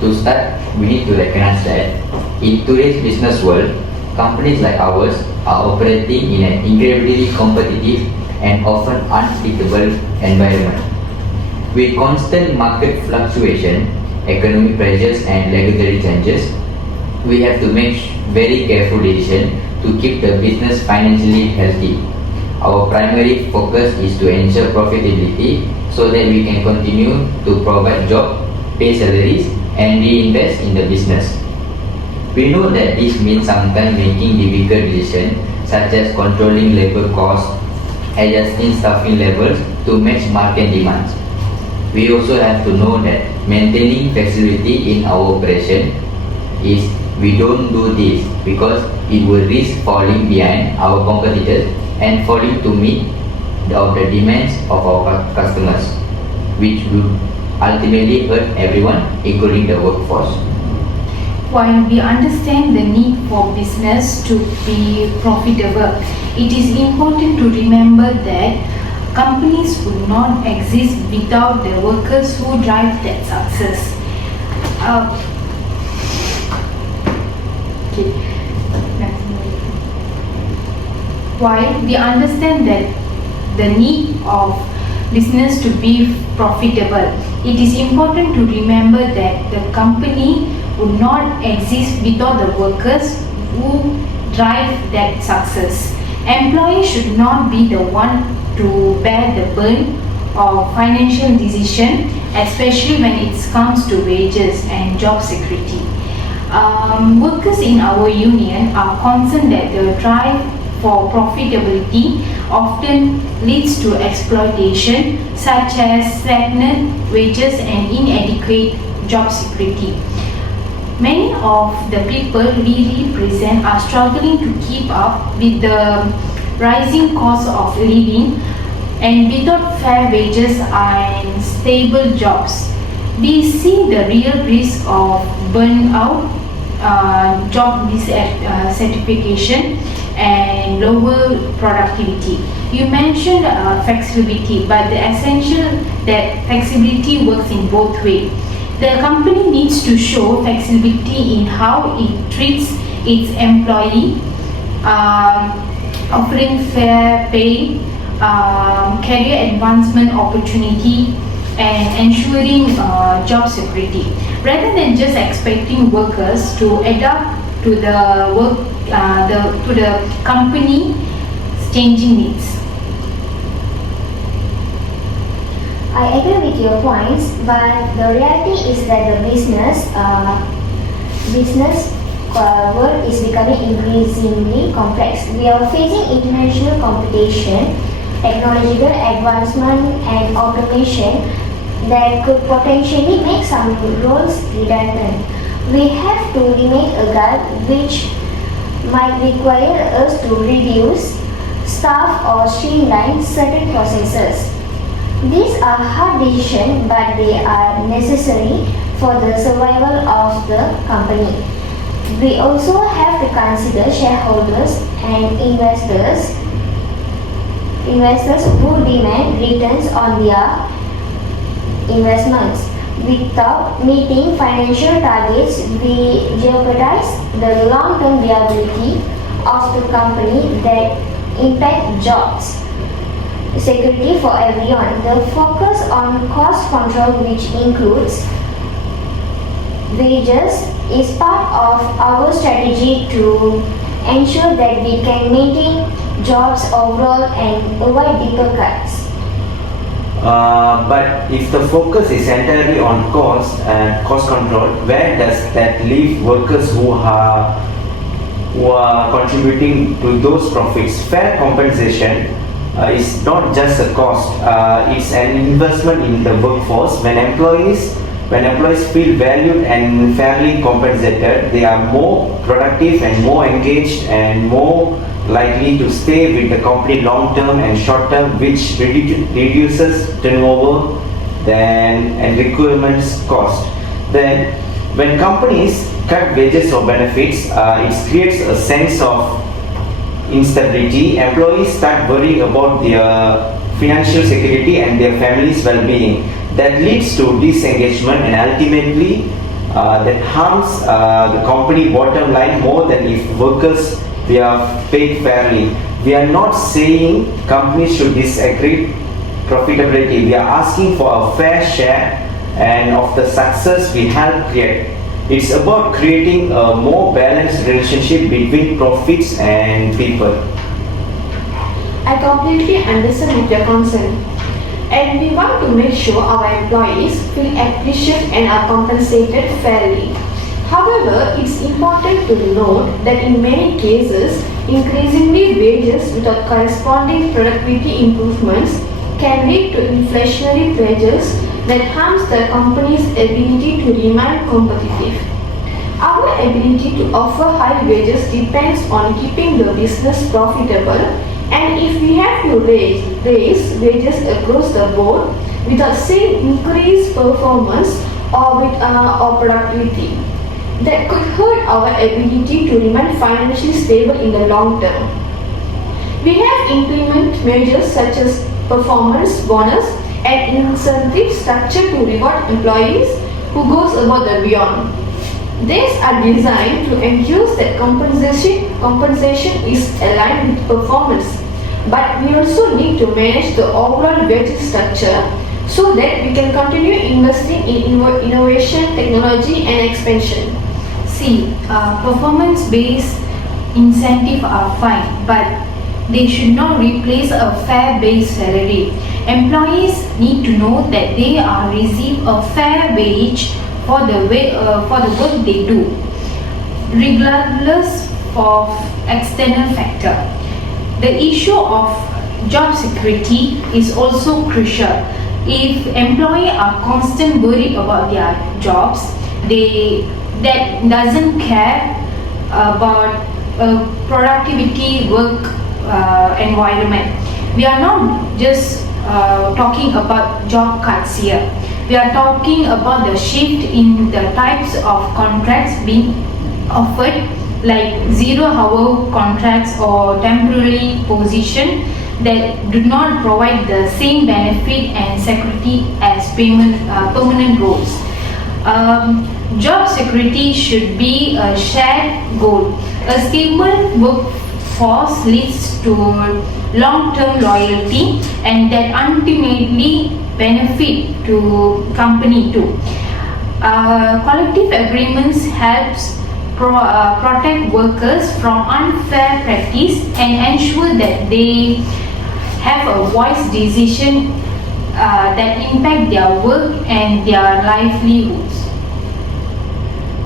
To start, we need to recognize that in today's business world, companies like ours are operating in an incredibly competitive and often unpredictable environment. With constant market fluctuation, economic pressures and regulatory changes, we have to make very careful decisions to keep the business financially healthy. Our primary focus is to ensure profitability so that we can continue to provide jobs, pay salaries, and reinvest in the business. We know that this means sometimes making difficult decisions such as controlling labor costs, adjusting staffing levels to match market demands. We also have to know that maintaining flexibility in our operation is we don't do this because it will risk falling behind our competitors and failing to meet the demands of our customers, which will ultimately hurt everyone, including the workforce. While we understand the need for business to be profitable, it is important to remember that companies would not exist without the workers who drive that success. While we understand that the need of business to be profitable, it is important to remember that the company would not exist without the workers who drive that success. Employees should not be the one to bear the burden of financial decision, especially when it comes to wages and job security. Workers in our union are concerned that the drive for profitability often leads to exploitation such as stagnant wages and inadequate job security. Many of the people we represent are struggling to keep up with the rising cost of living, and without fair wages and stable jobs, we see the real risk of burnout, job dissatisfaction, and lower productivity. You mentioned flexibility, but the essential that flexibility works in both ways. The company needs to show flexibility in how it treats its employee, offering fair pay, career advancement opportunity, and ensuring job security, rather than just expecting workers to adapt to the company changing needs. I agree with your points, but the reality is that the business world is becoming increasingly complex. We are facing international competition, technological advancement, and automation that could potentially make some roles redundant. We have to remain agile, which might require us to reduce staff or streamline certain processes. These are hard decisions, but they are necessary for the survival of the company. We also have to consider shareholders and investors who demand returns on their investments. Without meeting financial targets, we jeopardize the long-term viability of the company that impact jobs security for everyone. The focus on cost control, which includes wages, is part of our strategy to ensure that we can maintain jobs overall and avoid deeper cuts. But if the focus is entirely on cost and cost control, where does that leave workers who are contributing to those profits? Fair compensation is not just a cost; it's an investment in the workforce. When employees feel valued and fairly compensated, they are more productive and more engaged and more likely to stay with the company long term and short term, which reduces turnover and requirements cost. Then when companies cut wages or benefits, it creates a sense of instability. Employees start worrying about their financial security and their family's well-being. That leads to disengagement and ultimately that harms the company bottom line more than if workers we are paid fairly. We are not saying companies should disagree profitability. We are asking for a fair share and of the success we help create. It's about creating a more balanced relationship between profits and people. I completely understand with your concern. And we want to make sure our employees feel appreciated and are compensated fairly. However, it's important to note that in many cases, increasingly wages without corresponding productivity improvements can lead to inflationary pressures that harms the company's ability to remain competitive. Our ability to offer high wages depends on keeping the business profitable, and if we have to raise wages across the board without seeing increased performance or productivity, that could hurt our ability to remain financially stable in the long term. We have implemented measures such as performance bonus and incentive structure to reward employees who goes above and beyond. These are designed to ensure that compensation is aligned with performance, but we also need to manage the overall wage structure so that we can continue investing in innovation, technology and expansion. See, performance-based incentive are fine, but they should not replace a fair base salary. Employees need to know that they are receive a fair wage for the work they do, regardless of external factor. The issue of job security is also crucial. If employees are constantly worried about their jobs, that doesn't care about productivity work environment. We are not just talking about job cuts here. We are talking about the shift in the types of contracts being offered, like 0-hour contracts or temporary position that do not provide the same benefit and security as permanent roles. Job security should be a shared goal. A stable workforce leads to long-term loyalty, and that ultimately benefit to company too. Collective agreements helps protect workers from unfair practice and ensure that they have a voice decision that impact their work and their livelihoods.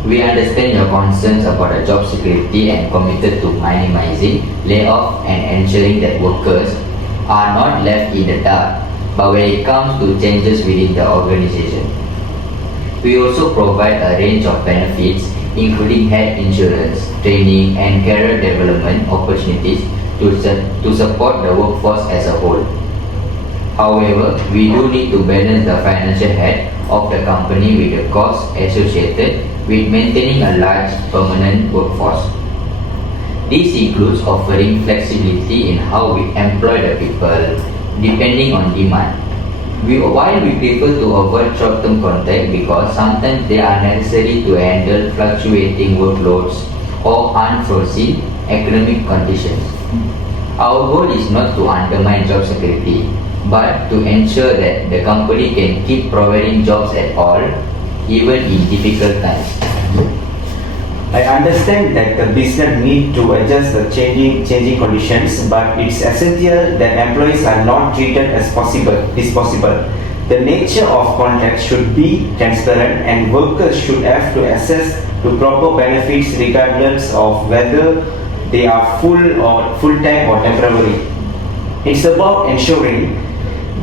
We understand your concerns about the job security and committed to minimizing layoff and ensuring that workers are not left in the dark. But when it comes to changes within the organization, we also provide a range of benefits including health insurance, training and career development opportunities to support the workforce as a whole. However, we do need to balance the financial health of the company with the costs associated with maintaining a large permanent workforce. This includes offering flexibility in how we employ the people depending on demand. While we prefer to avoid short-term contract because sometimes they are necessary to handle fluctuating workloads or unforeseen economic conditions. Our goal is not to undermine job security, but to ensure that the company can keep providing jobs at all, even in difficult times. I understand that the business need to adjust the changing conditions, but it's essential that employees are not treated as disposable. The nature of contracts should be transparent, and workers should have to access to proper benefits regardless of whether they are full-time or temporary. It's about ensuring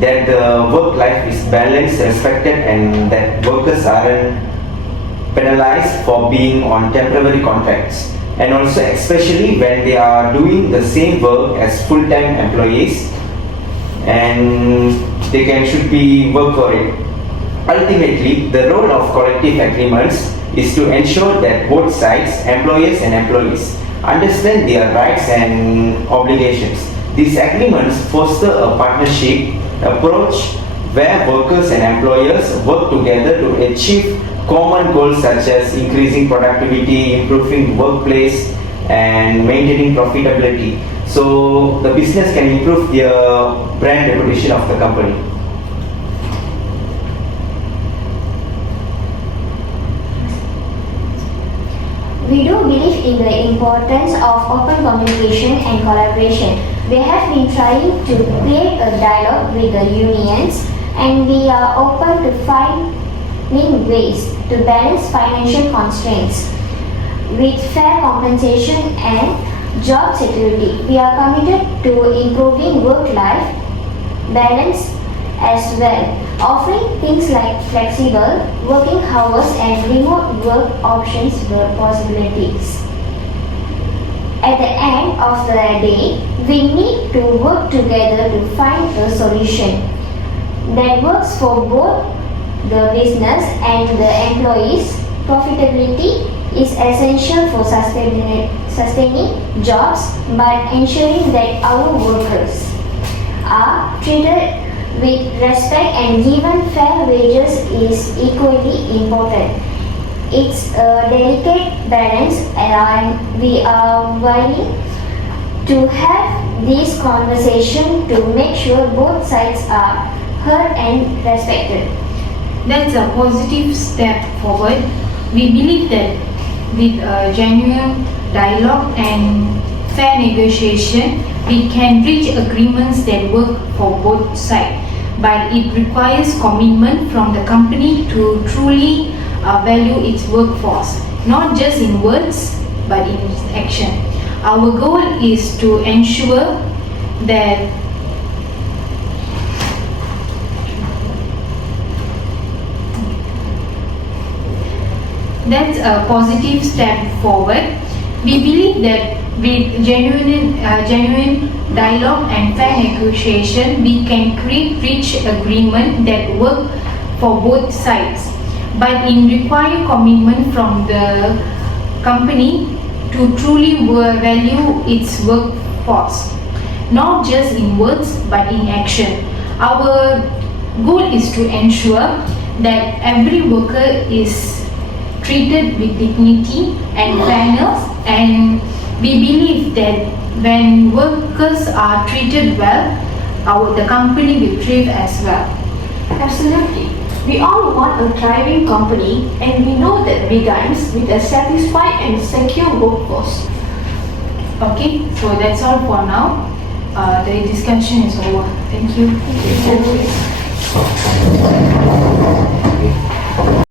that the work life is balanced, respected, and that workers aren't penalized for being on temporary contracts, and also especially when they are doing the same work as full-time employees and should be work for it. Ultimately, the role of collective agreements is to ensure that both sides, employers and employees, understand their rights and obligations. These agreements foster a partnership approach where workers and employers work together to achieve common goals such as increasing productivity, improving workplace, and maintaining profitability. So the business can improve the brand reputation of the company. We do believe in the importance of open communication and collaboration. We have been trying to create a dialogue with the unions, and we are open to finding ways to balance financial constraints with fair compensation and job security. We are committed to improving work-life balance as well, offering things like flexible working hours and remote work options for possibilities. At the end of the day, we need to work together to find a solution that works for both the business and the employees. Profitability is essential for sustaining jobs, but ensuring that our workers are treated with respect and given fair wages is equally important. It's a delicate balance, and we are willing to have this conversation to make sure both sides are heard and respected. That's a positive step forward. We believe that with a genuine dialogue and fair negotiation, we can reach agreements that work for both sides. But it requires commitment from the company to truly value its workforce, not just in words but in action. Our goal is to ensure that that's a positive step forward. We believe that with genuine dialogue and fair negotiation, we can reach agreement that work for both sides. But it requires commitment from the company to truly value its workforce, not just in words but in action. Our goal is to ensure that every worker is treated with dignity and fairness, and we believe that when workers are treated well, the company will thrive as well. Absolutely. We all want a thriving company, and we know that begins with a satisfied and secure workforce. Okay, so that's all for now. The discussion is over. Thank you. Thank you.